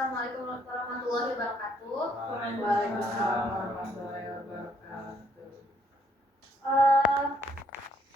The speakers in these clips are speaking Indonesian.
Assalamualaikum warahmatullahi wabarakatuh. Waalaikumsalam warahmatullahi wabarakatuh.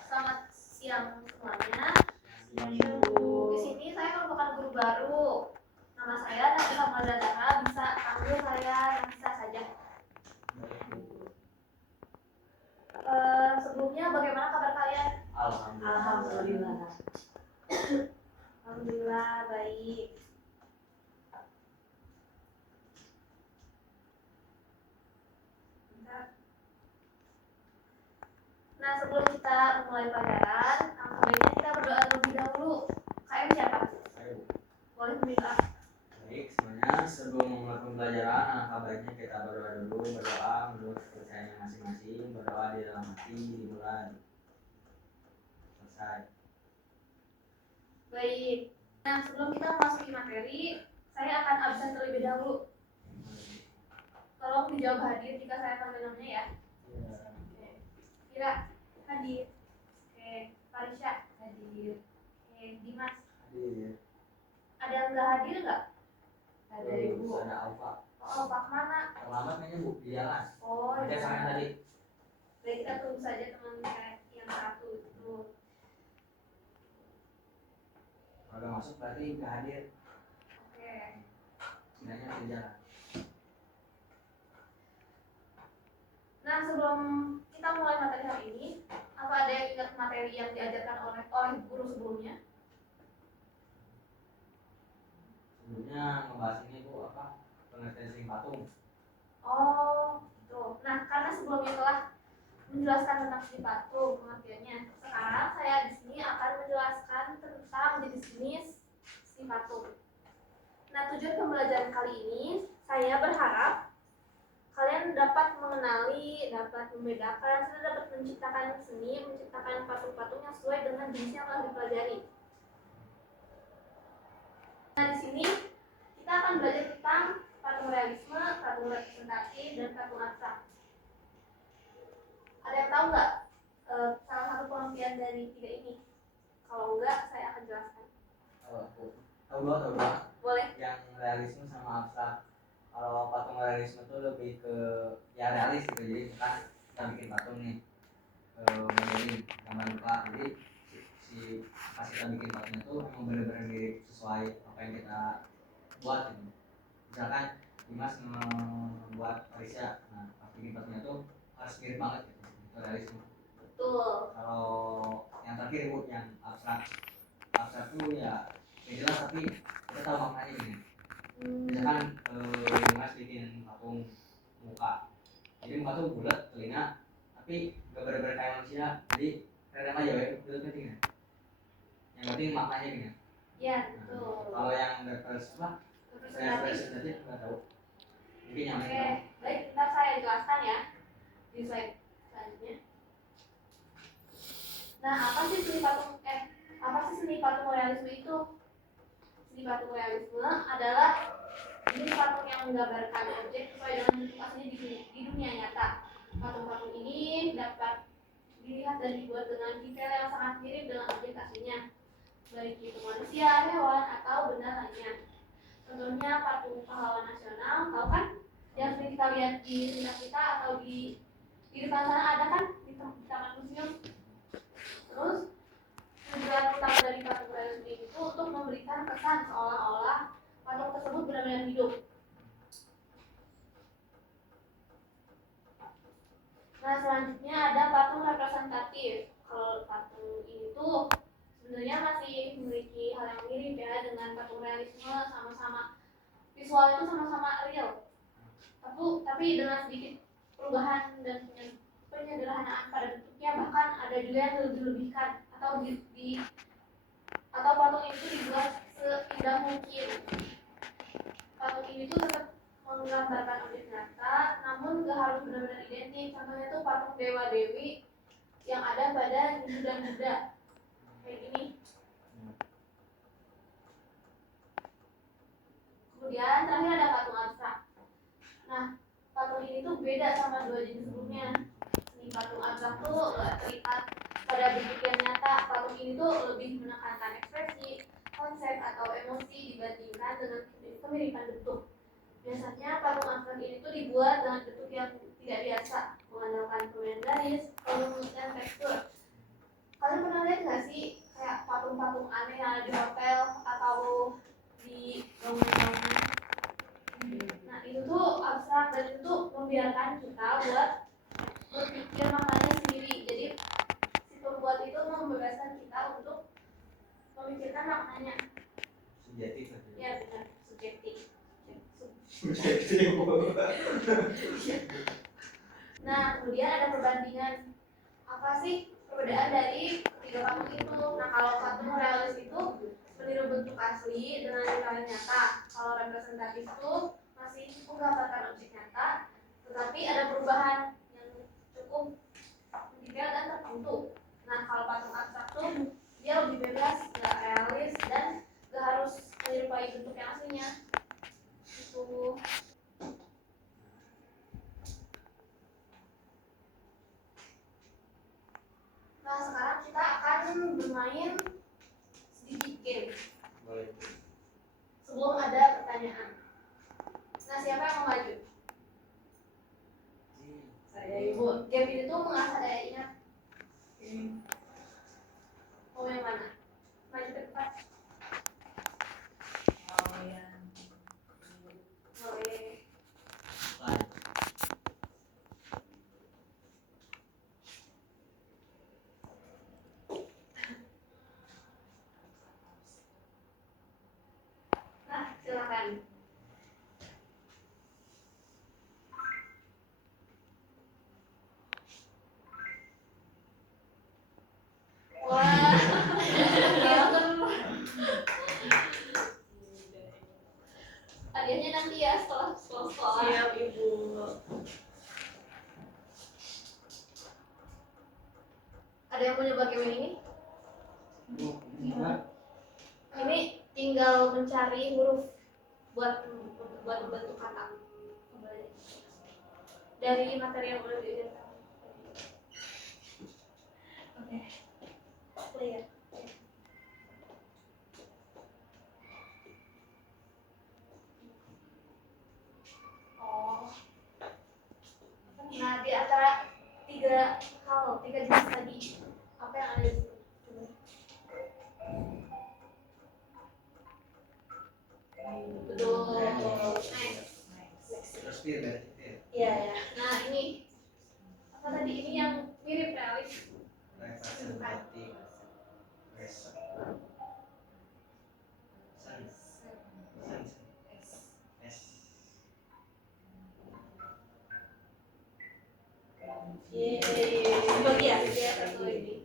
Selamat siang semuanya. Di sini saya merupakan guru baru. Nama saya Nafisa Maulana. Bisa panggil saya Nafisa saja. Sebelumnya bagaimana kabar kalian? Alhamdulillah. Alhamdulillah baik. Nah, sebelum kita memulai pelajaran, baiknya kita berdoa terlebih dahulu. KM siapa? Boleh berdoa. Baik, semuanya sebelum memulai pembelajaran, alangkah baiknya kita berdoa dulu, berdoa menurut kepercayaan masing-masing, berdoa di dalam hati, di bulan. Selesai. Baik. Nah, sebelum kita memasuki materi, saya akan absen terlebih dahulu. Tolong dijawab hadir jika saya panggil namanya ya. Oke. Kira hadir. Oke. Farisha hadir. Oke. Dimas Hadir. ada yang nggak hadir nggak? Ada Ibu. Ada Alfa. Oh, Alfa mana? Terlambat kayaknya Bu, di jalan. Oh, Baca sana tadi. Baik, kita tunggu saja teman saya yang satu itu. Kalau udah masuk berarti nggak hadir. Oke. Sebenarnya di jalan. Nah, sebelum kita mulai materi hari ini, apa ada yang ingat materi yang diajarkan oleh guru sebelumnya? Sebelumnya ngebahas ini Bu, apa? Pengertian sing patung. Oh, gitu. Nah, karena sebelumnya telah menjelaskan tentang seni patung pengertiannya, sekarang saya di sini akan menjelaskan tentang jenis-jenis seni patung. Nah, tujuan pembelajaran kali ini, saya berharap kalian dapat mengenali, dapat membedakan, serta dapat menciptakan seni, menciptakan patung-patung yang sesuai dengan jenis yang telah dipelajari. Nah, di sini kita akan belajar tentang patung realisme, patung representatif, dan patung abstrak. Ada yang tahu nggak salah satu pengertian dari tiga ini? Kalau enggak, saya akan jelaskan. Tahu dua. Boleh. Yang realisme sama abstrak. Kalau patung realisme itu lebih ke ya realis gitu, jadi kan kita bikin patung nih modelin gambar muka, jadi si pas kita bikin patungnya tuh memang benar-benar mirip sesuai apa yang kita buat gitu. Misalkan Dimas membuat Parisya, nah pas bikin patungnya tuh harus mirip banget gitu, itu realisme. Betul. Kalau yang terakhir Bu, yang abstrak tuh ya jelas tapi kita tahu maknanya gini. Misalkan Dimas bikin patung muka, jadi muka tuh bulat, telinga, tapi gak bener-bener kayak manusia, jadi random aja ya, bulat penting ya. Yang penting maknanya gini. Ya, betul. Kalau yang representatif nggak tahu. Mungkin yang Oke, baik, ntar saya jelaskan ya di slide selanjutnya. Nah, apa sih seni patung realisme itu? Seni patung realisme adalah jenis patung yang menggambarkan objek sesuai dengan bentuk aslinya di dunia nyata. Patung-patung ini dapat dilihat dan dibuat dengan detail yang sangat mirip dengan objek aslinya, baik itu manusia, hewan, atau benda lainnya. Contohnya patung pahlawan nasional, tahu kan? Yang sering kita lihat di sekitar kita atau di depan sana ada kan di taman museum. Terus tujuan utama dari patung realisme itu untuk memberikan kesan seolah-olah patung tersebut benar-benar hidup. Nah, selanjutnya ada patung representatif. Kalau patung ini tuh sebenarnya masih memiliki hal yang mirip ya dengan patung realisme, sama-sama visualnya itu sama-sama real. Tapi dengan sedikit perubahan dan penyederhanaan pada bentuknya, bahkan ada juga yang dilebihkan atau patung itu dibuat seindah mungkin. Patung ini tuh tetap menggambarkan objek nyata, namun gak harus benar-benar identik. Contohnya tuh patung dewa dewi yang ada pada Hindu dan Buddha, kayak gini. Kemudian terakhir ada patung abstrak. Nah, patung ini tuh beda sama dua jenis sebelumnya. Seni patung abstrak tuh terikat pada bentuk yang nyata. Patung ini tuh lebih menekankan ekspresi, konsep atau emosi dibandingkan dengan kemiripan bentuk. Biasanya patung abstrak ini tuh dibuat dengan bentuk yang tidak biasa, mengandalkan permainan garis, volume, dan tekstur. Kalian pernah lihat nggak sih kayak patung-patung aneh yang ada di hotel atau di bangunan-bangunan? Nah itu tuh abstrak dan itu tuh membiarkan kita buat berpikir maknanya sendiri. Jadi si pembuat itu membebaskan kita untuk memikirkan maknanya. Subjektif aja. Ya benar, subjektif. Nah kemudian ada perbandingan, apa sih perbedaan dari ketiga patung itu? Nah kalau patung realis itu meniru bentuk asli dengan detail nyata. Kalau representatif itu masih menggambarkan objek nyata, tetapi ada perubahan yang cukup detail dan tertentu. Nah kalau patung abstrak tuh dia lebih bebas, nggak realis dan nggak harus menyerupai bentuk yang aslinya. Itu. Nah sekarang kita akan bermain sedikit game. Boleh. Sebelum ada pertanyaan. Nah siapa yang mau maju? Saya ibu. Game ini tuh mengasah daya ingat. Mau yang mana? Maju ke depan. Boleh. Nah silakan. Wah, hadiahnya nanti ya setelah sekolah. Siap ibu. Ada yang mau nyoba game ini? Enggak. Ini tinggal mencari huruf buat bentuk kata. Dari materi yang udah diajarkan. Oke. Play ya. Oh. Nah, di antara tiga jenis tadi, apa yang ada di situ? Coba. Betul. Nice. Terus dia berarti Iya ya. Nah ini apa tadi? Ini yang mirip realis. representatif. Yeay. Bagi ya, dia satu lagi.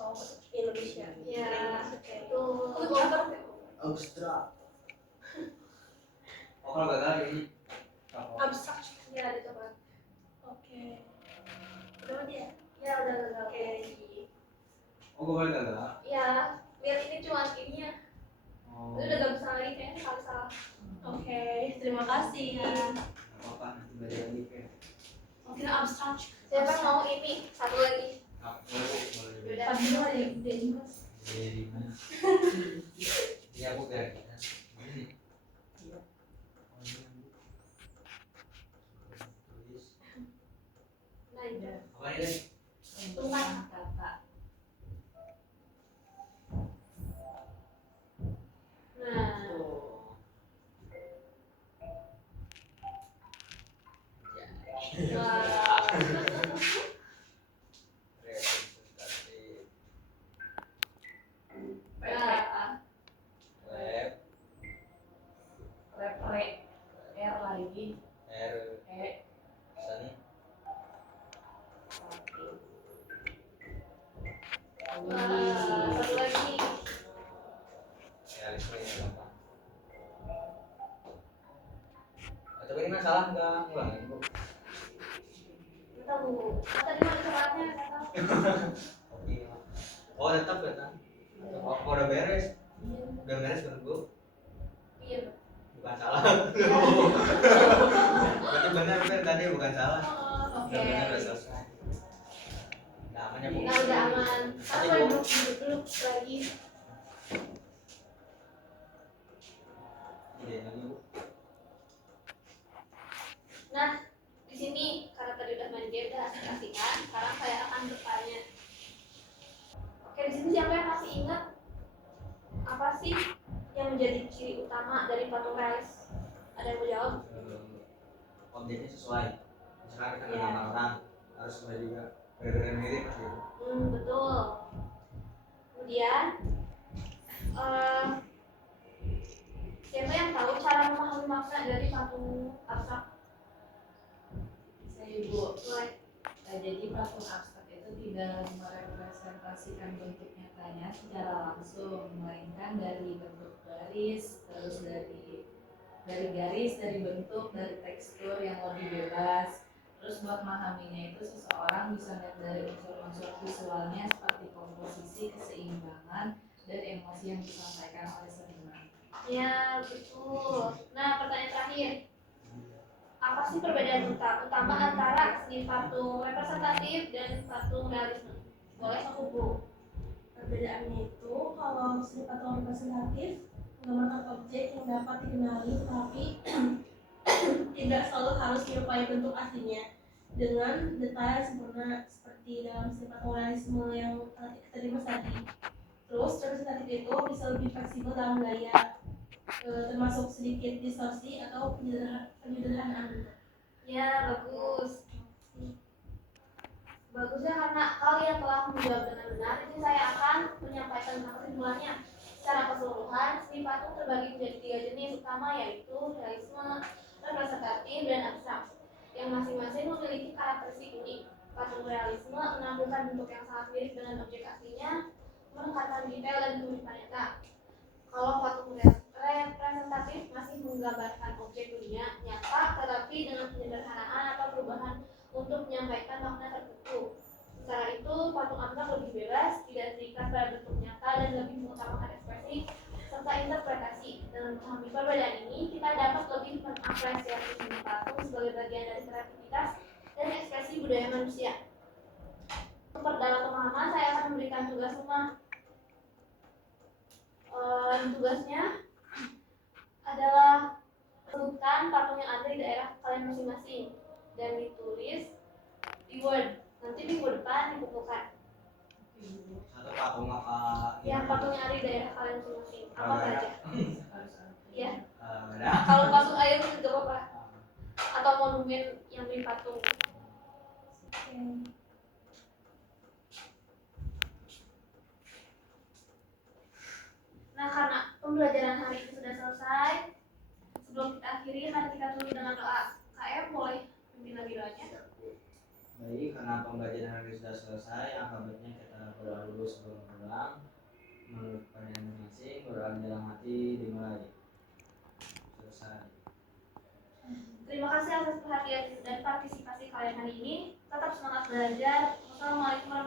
Oh, Indonesia. Ya, itu. Abstrak. Oh kalau gagal ini apa? Abstrak. Ya, ada coba. Oke. Udah dia. Ya, udah gagal. Oke. Oh gue boleh gagal. Ya, biar ini cuma ininya. Oh. Itu udah gak bisa lagi kayaknya kalau salah. Oke, terima kasih. Nggak apa-apa nanti belajar lagi kan. Oke, abstrak. Siapa yang mau ini? Satu lagi. Boleh. Udah. Tadi dulu ada ide Mas. Di mana? Iya aku biar kita. Ini. Iya. Oh, ini, Bu. Tulis. Nah, itu. Apa ini deh? Hitungan. Kata. Nah, Oh. wah. Representatif. Nah, Lab. Repre. R lagi. R. E. Sen. wah, satu lagi. Realisme yang gampang. Tapi ini masalah nggak ngulangin Bu? Tahu. Tadi mana caranya? Nggak tahu. Oke. Oh tetap tetap. Oh udah beres. Udah beres kan Bu? Iya. Bukan salah. Berarti benar tadi bukan salah. Oh, Udah benar udah oke. selesai. duduk lagi. Ide lagi Bu. Nah, di sini karena tadi udah main game udah asik-asikan, sekarang saya akan bertanya. Oke, di sini siapa yang masih ingat apa sih yang menjadi ciri utama dari patung realis? Ada yang mau jawab? Objeknya sesuai. Misalkan kita Iya. gambar orang harus sesuai juga. Benar-benar mirip pasti. Betul. Kemudian siapa yang tahu cara memahami makna dari patung abstrak? Saya Ibu. Mulai. Jadi patung abstrak itu tidak merepresentasikan bentuk nyatanya secara langsung, melainkan dari bentuk garis, terus dari garis, dari bentuk, dari tekstur yang lebih bebas. Terus buat memahaminya itu seseorang bisa lihat dari unsur-unsur visualnya seperti komposisi, keseimbangan, dan emosi yang disampaikan oleh seniman. Ya, betul. Nah, pertanyaan terakhir. Apa sih perbedaan utama antara seni patung representatif dan patung realisme? Boleh aku Bu? Perbedaannya itu kalau seni patung representatif menggambarkan objek yang dapat dikenali tapi tidak selalu harus menyerupai bentuk aslinya dengan detail sempurna seperti dalam seni patung realisme yang kita bahas tadi. Terus representatif itu bisa lebih fleksibel dalam gaya, termasuk sedikit distorsi atau penyederhanaan. Ya, bagus. Bagusnya karena kalian telah menjawab dengan benar, jadi saya akan menyampaikan kesimpulannya. Secara keseluruhan, seni patung terbagi menjadi 3 jenis utama, yaitu realisme, representatif, dan abstrak, yang masing-masing memiliki karakteristik unik. Patung realisme menampilkan bentuk yang sangat mirip dengan objek aslinya, menekankan detail dan kemiripan nyata. Kalau patung representatif masih menggambarkan objek dunia nyata, tetapi dengan penyederhanaan atau perubahan untuk menyampaikan makna tertentu. Secara itu, patung abstrak lebih bebas, tidak terikat pada bentuk nyata dan lebih mengutamakan ekspresi serta interpretasi. Dengan memahami perbedaan ini, kita dapat lebih mengapresiasi seni patung sebagai bagian dari kreativitas dan ekspresi budaya manusia. Untuk perdalam pemahaman, saya akan memberikan tugas rumah. Tugasnya adalah sebutkan patung yang ada di daerah kalian masing-masing dan ditulis di Word. Nanti minggu depan dikumpulkan. Satu patung apa? Yang patung yang ada di daerah kalian masing-masing. Apa saja? Ya. Beda. Kalau patung air itu juga apa? Atau monumen yang di patung. Nah, karena pembelajaran hari ini sudah selesai, sebelum kita akhiri, mari kita tutup dengan doa. KM boleh pimpin lagi doanya. Baik, karena pembelajaran hari sudah selesai, angka baiknya kita berdoa dulu sebelum pulang. Menurut kalian masing-masing, berdoa di dalam hati dimulai. Selesai. Terima kasih atas perhatian dan partisipasi kalian hari ini. Tetap semangat belajar. Wassalamualaikum warahmatullahi wabarakatuh.